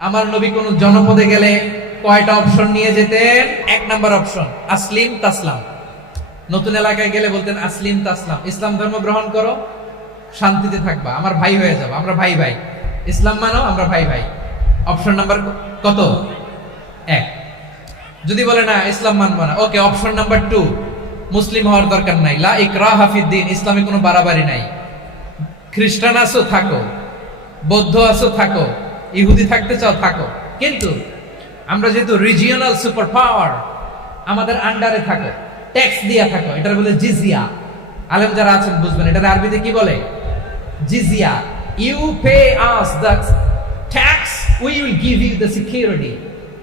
আমার নবী কোন জনপদে গেলে কয়টা অপশন নিয়ে যেতেন? এক নাম্বার অপশন আসলিম তাসলাম। নতুন এলাকায় গেলে বলতেন আসলিম তাসলাম, ইসলাম ধর্ম গ্রহণ করো, শান্তিতে থাকবা, আমার ভাই হয়ে যাবো, আমরা ভাই ভাই, ইসলাম মানো, আমরা ভাই ভাই। অপশন নাম্বার কত? এক। যদি বলে না ইসলাম মানবো না, ওকে, অপশন নাম্বার টু, মুসলিম হওয়ার দরকার নাই, লা ইকরাহা ফিদ্দিন, ইসলামে কোনো বাড়াবাড়ি নাই, খ্রিস্টান আছো থাকো, বৌদ্ধ আছো থাকো, ইহুদি থাকতে চাও থাকো, কিন্তু আমরা যেহেতু রিজিওনাল সুপার পাওয়ার, আমাদের আন্ডারে থাকো, ট্যাক্স দিয়া থাকো, এটার বলে জিজিয়া। আলেম যারা আছেন বুঝবেন এটার আরবিতে কি বলে, জিজিয়া। You pay us the tax, we will give you the security.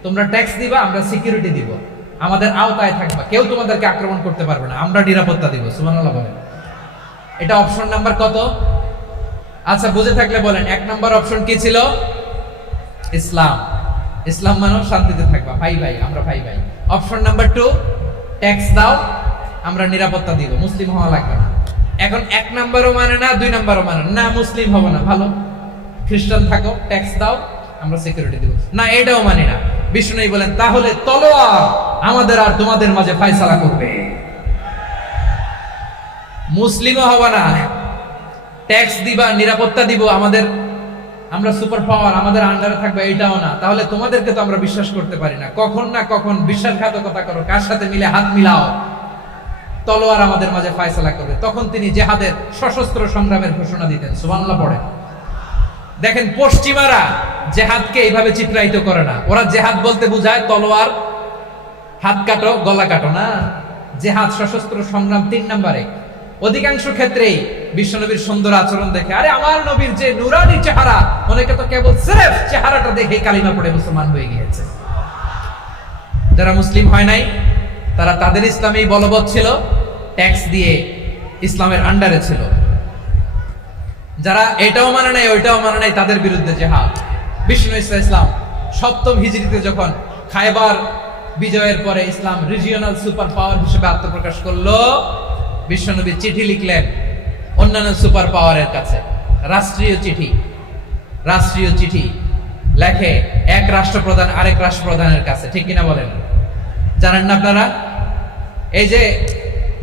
তোমরা ট্যাক্স দিবা, আমরা সিকিউরিটি দিব, আমাদের আওতায় থাকবা, কেউ তোমাদেরকে আক্রমণ করতে পারবে না, আমরা নিরাপত্তা দিব। সুবহানাল্লাহ বলেন। এটা অপশন নাম্বার কত? আচ্ছা, বুঝে থাকলে বলেন, এক নাম্বার অপশন কি ছিল? ইসলাম। ইসলাম মানো, শান্তিতে থাকবা, ভাই ভাই, আমরা ভাই ভাই। অপশন নাম্বার টু, ট্যাক্স দাও, আমরা নিরাপত্তা দিব, মুসলিম হওয়া লাগবে না। এখন এক নাম্বারও মানে না, দুই নাম্বারও মানে না, মুসলিম হবো না, ভালো, খ্রিস্টান থাকো, ট্যাক্স দাও, আমরা সিকিউরিটি দিব না, এটাও মানি না। বিষ্ণু বলেন, তাহলে তলোয়ার আমাদের আর তোমাদের মাঝে ফয়সালা করবে। মুসলিমও হবা না, ট্যাক্স দিবা, নিরাপত্তা দিব, আমাদের, আমরা সুপার পাওয়ার, আমাদের আন্ডারে থাকবে, এটাও না। তাহলে তোমাদেরকে তো আমরা বিশ্বাস করতে পারি না, কখন না কখন বিশ্বাসঘাতকতা করো, কার সাথে মিলে হাত মিলাও, তলোয়ার আমাদের মাঝে ফয়সালা করবে। তখন তিনি জেহাদের সশস্ত্র সংগ্রামের ঘোষণা দিতেন। সুবহানাল্লাহ পড়ে। দেখেন, পশ্চিমারা জেহাদকে এইভাবে চিত্রায়িত করে না, ওরা জেহাদ বলতে বোঝায় তলোয়ার, হাত কাটো, গলা কাটো না। জেহাদ সশস্ত্র সংগ্রাম 3 নম্বরে। অধিকাংশ ক্ষেত্রেই বিশ্বনবীর সুন্দর আচরণ দেখে, আরে আমার নবীর যে নুরানি চেহারা, অনেকে তো কেবল সির্ফ চেহারাটা দেখেই কালিমা পড়ে মুসলমান হয়ে গিয়েছে। যারা মুসলিম হয় নাই তারা তাদের ইসলামেই বলবৎ ছিল, ট্যাক্স দিয়ে ইসলামের আন্ডারে ছিল। যারা এটাও মানে নাই ওইটাও মানে নাই, তাদের বিরুদ্ধে জেহাদ। বিষ্ণু ইসলাম 7ম হিজরিতে যখন খায়বার বিজয়ের পরে ইসলাম রিজিওনাল সুপার পাওয়ার হিসেবে আত্মপ্রকাশ করলো, বিশ্বনবী চিঠি লিখলেন অন্যান্য সুপার পাওয়ারের কাছে, রাষ্ট্রীয় চিঠি লেখে এক রাষ্ট্রপ্রধান আরেক রাষ্ট্রপ্রধানের কাছে, ঠিক কিনা বলেন? জানেন না আপনারা? এই যে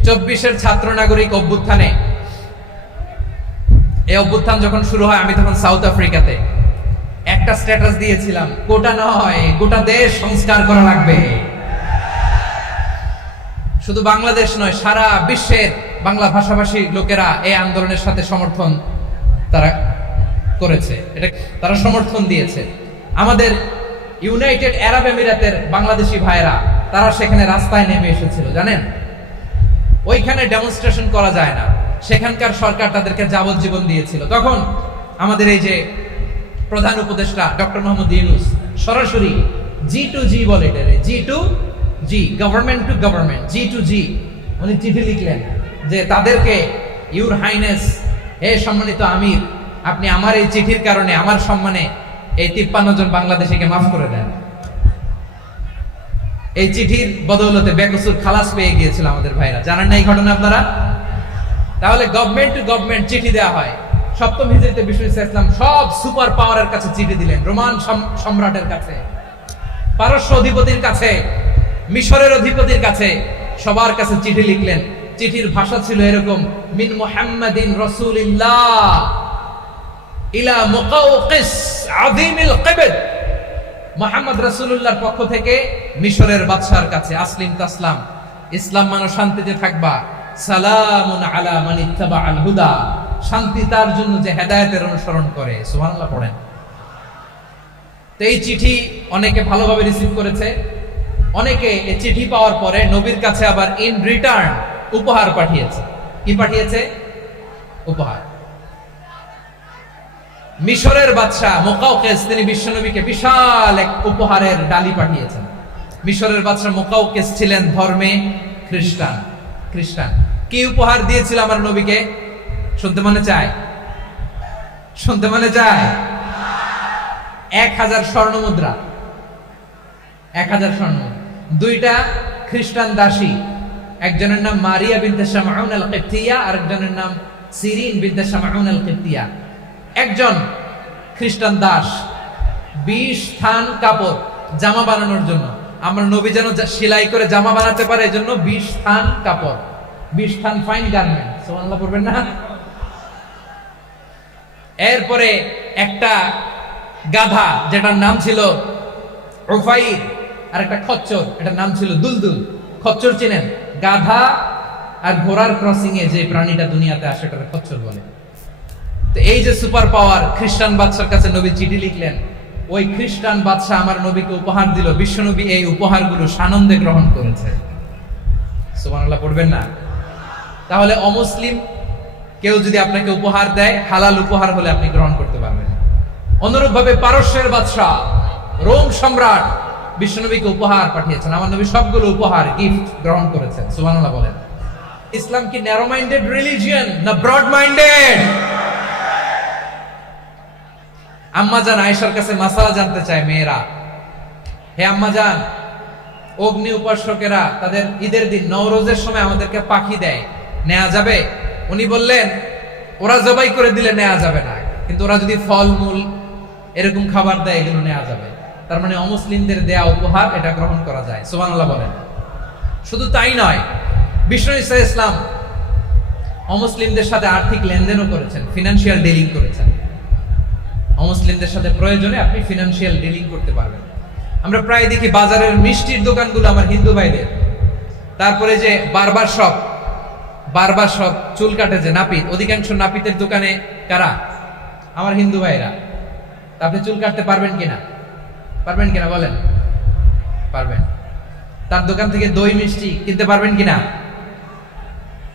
24-এর ছাত্র নাগরিক অভ্যুত্থানে, এই অভ্যুত্থান যখন শুরু হয়, আমি তখন সাউথ আফ্রিকাতে, একটা স্ট্যাটাস দিয়েছিলাম, কোটা নয় গোটা দেশ সংস্কার করা লাগবে। শুধু বাংলাদেশ নয়, সারা বিশ্বের বাংলা ভাষাভাষী লোকেরা এই আন্দোলনের সাথে সমর্থন তারা করেছে, এটা তারা সমর্থন দিয়েছে। আমাদের ইউনাইটেড আরব আমিরাতের বাংলাদেশি ভাইরা, তারা সেখানে রাস্তায় নেমে এসেছিল, জানেন? ওইখানে ডেমনস্ট্রেশন করা যায় না, সেখানকার সরকার তাদেরকে যাবজ্জীবন দিয়েছিল। তখন আমাদের এই যে প্রধান উপদেষ্টা ডক্টর মোহাম্মদ ইউনূস সরাসরি G2G বলে, এটারে G2G, government to government, G2G, উনি চিঠি লিখলেন যে তাদেরকে, ইউর হাইনেস, হে সম্মানিত আমির, আপনি আমার এই চিঠির কারণে আমার সম্মানে এই 53 জন বাংলাদেশিকে মাফ করে দেন। এই চিঠির বদৌলতে বেকসুর খালাস পেয়ে গিয়েছিল আমাদের ভাইরা। জানেন না এই ঘটনা আপনারা? তাহলে গভর্নমেন্ট টু গভর্নমেন্ট চিঠি দেওয়া হয়। 7ম হিজরিতে বিষ্ণু ইসলাম সব সুপার পাওয়ারের কাছে চিঠি দিলেন, রোমান সম্রাটের কাছে, পারস্য অধিপতির কাছে, মিশরের অধিপতির কাছে, সবার কাছে চিঠি লিখলেন। চিঠির ভাষা ছিল এরকম, মিন মুহাম্মাদিন রাসূলিল্লাহ ইলা মুকাওকিস আযীমিল কিবত, মুহাম্মদ রাসূলুল্লাহর পক্ষ থেকে মিশরের বাদশার কাছে, আসলিম তাসলাম, ইসলাম মানো, শান্তিতে থাকবা, সালামুন আলা মান ইত্তাবাআল হুদা, শান্তি তার জন্য যে হেদায়েতের অনুসরণ করে। সুবহানাল্লাহ পড়েন। তো এই চিঠি অনেকে ভালোভাবে রিসিভ করেছে, অনেকে এই চিঠি পাওয়ার পরে নবীর কাছে আবার ইন রিটার্ন উপহার পাঠিয়েছে। কি পাঠিয়েছে? উপহার। মিশরের বাদশা মুকাওকিস, তিনি বিশ্বনবীকে বিশাল এক উপহারের ডালি পাঠিয়েছেন। মিশরের বাদশা মুকাওকিস ছিলেন ধর্মে খ্রিস্টান। কি উপহার দিয়েছিল আমার নবীকে? শুনতে মনে চায়? 1000 স্বর্ণ মুদ্রা, 1000 স্বর্ণ মুদ্রা। 2টা খ্রিস্টান দাসী, একজনের নাম মারিয়া বিনতে শামউন আল কিবতিয়া, আরেকজনের নাম সিরিন বিনতে শামউন আল কিবতিয়া। একজন খ্রিস্টান দাস 20 থান কাপড় জামা বানানোর জন্য। আমরা নবী যেন সেলাই করে জামা বানাতে পারে এজন্য 20 থান কাপড়, 20 থান ফাইন গার্মেন্ট। সুবহানাল্লাহ পড়বেন না? এরপরে একটা গাধা যেটার নাম ছিল উফাইর, আর একটা খচ্চর এটার নাম ছিল দুলদুল। খচ্চর চেনেন? গাধা আর ঘোড়ার ক্রসিং এ যে প্রাণীটা দুনিয়াতে আসে এটাকে খচ্চর বলে। তো এই যে সুপার পাওয়ার, খ্রিস্টান বাদশার কাছে নবী চিঠি লিখলেন, ওই খ্রিস্টান বাদশা আমার নবীকে উপহার দিল, বিশ্বনবী এই উপহারগুলো সানন্দে গ্রহণ করেছে। সুবহানাল্লাহ পড়বেন না? তাহলে অমুসলিম কেউ যদি আপনাকে উপহার দেয়, হালাল উপহার হলে আপনি গ্রহণ করতে পারবেন। অনুরূপ ভাবে পারস্যের বাদশা, রোম সম্রাট বিশ্বনবীকে উপহার পাঠিয়েছেন, আমার নবী সবগুলো উপহার গিফট গ্রহণ করেছেন। সুবহানাল্লাহ বলেন। ইসলাম কি ন্যারো মাইন্ডেড রিলিজিয়ন না ব্রড মাইন্ডেড? আম্মাজান আয়েশার কাছে মাসালা জানতে চায় মেয়েরা, হে আম্মাজান, অগ্নি উপাসকেরা তাদের ঈদের দিন নওরোজের সময় আমাদেরকে পাখি দেয়, নেওয়া যাবে? উনি বললেন, ওরা জবাই করে দিলে নেওয়া যাবে না, কিন্তু ওরা যদি ফলমূল এরকম খাবার দেয় এগুলো নেওয়া যাবে। তার মানে অমুসলিমদের দেয়া উপহার এটা গ্রহণ করা যায়। সুবহানাল্লাহ বলেন। শুধু তাই নয়, বিষ্ণু ঈসা ইসলাম অমুসলিমদের সাথে আর্থিক লেনদেনও করেছেন, ফিনান্সিয়াল ডিলিং করেছেন। অমুসলিমদের সাথে প্রয়োজনে আপনি ফিনান্সিয়াল ডিলিং করতে পারবেন। আমরা প্রায় দেখি বাজারের মিষ্টির দোকানগুলো আমার হিন্দু ভাইদের, তারপরে যে বারবার শপ চুল কাটে যে নাপিত, অধিকাংশ নাপিতের দোকানে কারা? আমার হিন্দু ভাইরা। আপনি চুল কাটতে পারবেন কিনা? পারবেন কিনা বলেন? পারবেন। তার দোকান থেকে দই মিষ্টি কিনতে পারবেন কিনা?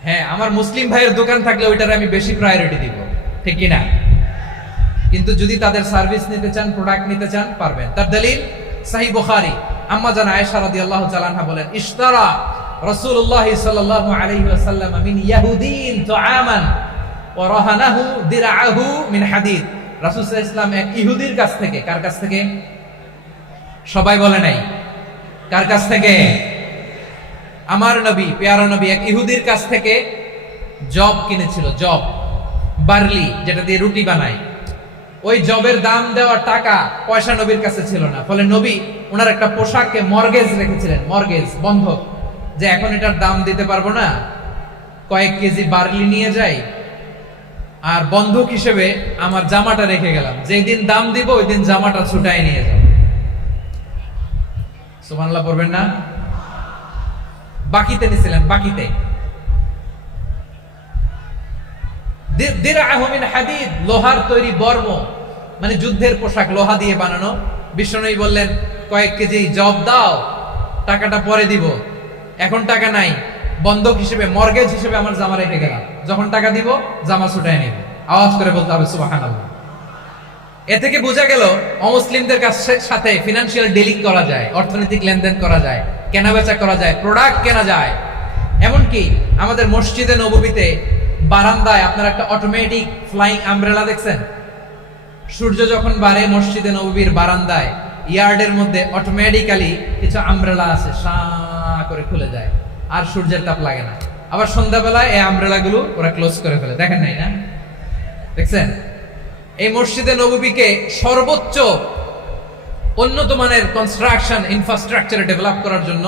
হ্যাঁ, আমার মুসলিম ভাইয়ের দোকান থাকলে ওইটার আমি বেশি প্রায়োরিটি দিব, ঠিক কিনা? কিন্তু যদি তাদের সার্ভিস নিতে চান, প্রোডাক্ট নিতে চান, পারবেন। তার দলিল সহিহ বুখারী, আম্মা জান আয়েশা রাদিয়াল্লাহু তাআলা আনহা বলেন, ইশতারা রাসূলুল্লাহ সাল্লাল্লাহু আলাইহি ওয়াসাল্লাম মিন ইয়াহুদিন তুআমান ওয়া রাহানাহু দিরআহু মিন হাদিদ। রাসূল সাল্লাল্লাহু আলাইহি ওয়াসাল্লাম এক ইহুদির কাছ থেকে, কার কাছ থেকে? সবাই বলে নাই, কার কাছ থেকে? আমার নবী, পেয়ারা নবী এক ইহুদির কাছ থেকে জব কিনেছিল, জব, বার্লি, যেটা দিয়ে রুটি বানায়। ওই জবের দাম দেওয়ার টাকা পয়সা নবীর কাছে ছিল না, ফলে নবী ওনার একটা পোশাককে মর্গেজ রেখেছিলেন, মর্গেজ, বন্ধক, যে এখন এটার দাম দিতে পারবো না, কয়েক কেজি বার্লি নিয়ে যাই আর বন্ধক হিসেবে আমার জামাটা রেখে গেলাম, যেদিন দাম দিব ওই দিন জামাটা ছুটাই নিয়ে যাব। সুবহানাল্লাহ পড়বেন না? বাকিতে নিছিলেন, বাকিতে। দিরআহু মিন হাদিদ, লোহার তৈরি বর্ম, মানে যুদ্ধের পোশাক, লোহা দিয়ে বানানো। বিষ্ণুনবী বললেন, কয়েক কেজি জব দাও, টাকাটা পরে দিব, এখন টাকা নাই, বন্ধক হিসেবে, মর্গেজ হিসেবে আমার জামা রেখে গেলাম, যখন টাকা দিব জামা ছুটাই নিব। আওয়াজ করে বলতে হবে সুবহানাল্লাহ। এ থেকে বোঝা গেল অমুসলিমদের সাথে ফিনান্সিয়াল ডিলিং করা যায়, অর্থনৈতিক লেনদেন করা যায়, কেনাবেচা করা যায়, প্রোডাক্ট কেনা যায়। এমনকি আমাদের মসজিদে নববীতে বারান্দায় আপনার একটা অটোমেটিক ফ্লাইং আমব্রেলা দেখছেন? সূর্য যখন বাড়ে মসজিদে নববীর বারান্দায় ইয়ার্ডের মধ্যে অটোমেটিক্যালি কিছু আমব্রেলা আছে, সা করে খুলে যায়, আর সূর্যের তাপ লাগে না। আবার সন্ধ্যাবেলায় এই আমব্রেলা গুলো ওরা ক্লোজ করে ফেলে, দেখেন নাই না? দেখছেন? এই মসজিদে নববীকে সর্বোচ্চ উন্নত মানের কনস্ট্রাকশন ইনফ্রাস্ট্রাকচারে ডেভেলপ করার জন্য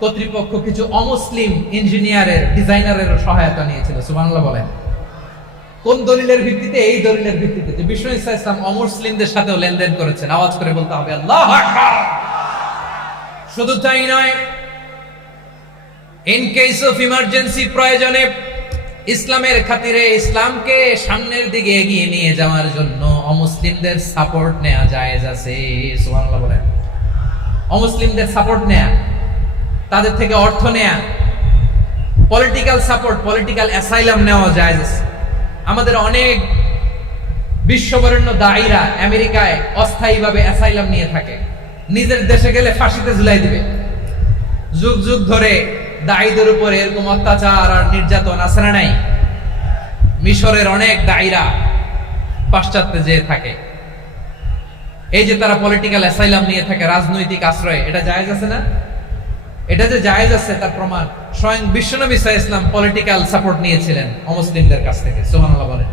কর্তৃপক্ষ কিছু অমুসলিম ইঞ্জিনিয়ারের, ডিজাইনারের সহায়তা নিয়েছিল। সুবহানাল্লাহ বলেন। কোন দলিলের ভিত্তিতে? এই দলিলের ভিত্তিতে যে বিষ্ণু ঈসা ইসলাম অমুসলিমদের সাথেও লেনদেন করেছেন। আওয়াজ করে বলতে হবে আল্লাহু আকবার। শুধু তাই নয়, ইন কেস অফ ইমার্জেন্সি, প্রয়োজনে ইসলামের খাতিরে, ইসলামকে সামনের দিকে এগিয়ে নিয়ে যাওয়ার জন্য অমুসলিমদের সাপোর্ট নেওয়া জায়েজ আছে। সুবহানাল্লাহ বলেন। অমুসলিমদের সাপোর্ট নেয়া, তাদের থেকে অর্থ নেয়া, পলিটিক্যাল সাপোর্ট, পলিটিক্যাল অ্যাসাইলাম নেওয়া জায়েজ আছে। আমাদের অনেক বিশ্ববরেণ্য দায়ীরা আমেরিকায় অস্থায়ীভাবে অ্যাসাইলাম নিয়ে থাকে, নিজের দেশে গেলে ফাঁসিতে ঝুলাই দিবে। যুগ যুগ ধরে দায়ীদের উপর এরকম অত্যাচার আর নির্যাতন আছে না নাই? মিশরের অনেক দায়ীরা পাশ্চাত্যে যেয়ে থাকে, এই যে তারা পলিটিক্যাল অ্যাসাইলাম নিয়ে থাকে, রাজনৈতিক আশ্রয়, এটা জায়েজ আছে না? এটা যে জায়েজ আছে তার প্রমাণ স্বয়ং বিশ্বনবী সাল্লাল্লাহু আলাইহি ওয়াসাল্লাম পলিটিক্যাল সাপোর্ট নিয়েছিলেন অমুসলিমদের কাছ থেকে। সুবহানাল্লাহ বলেন।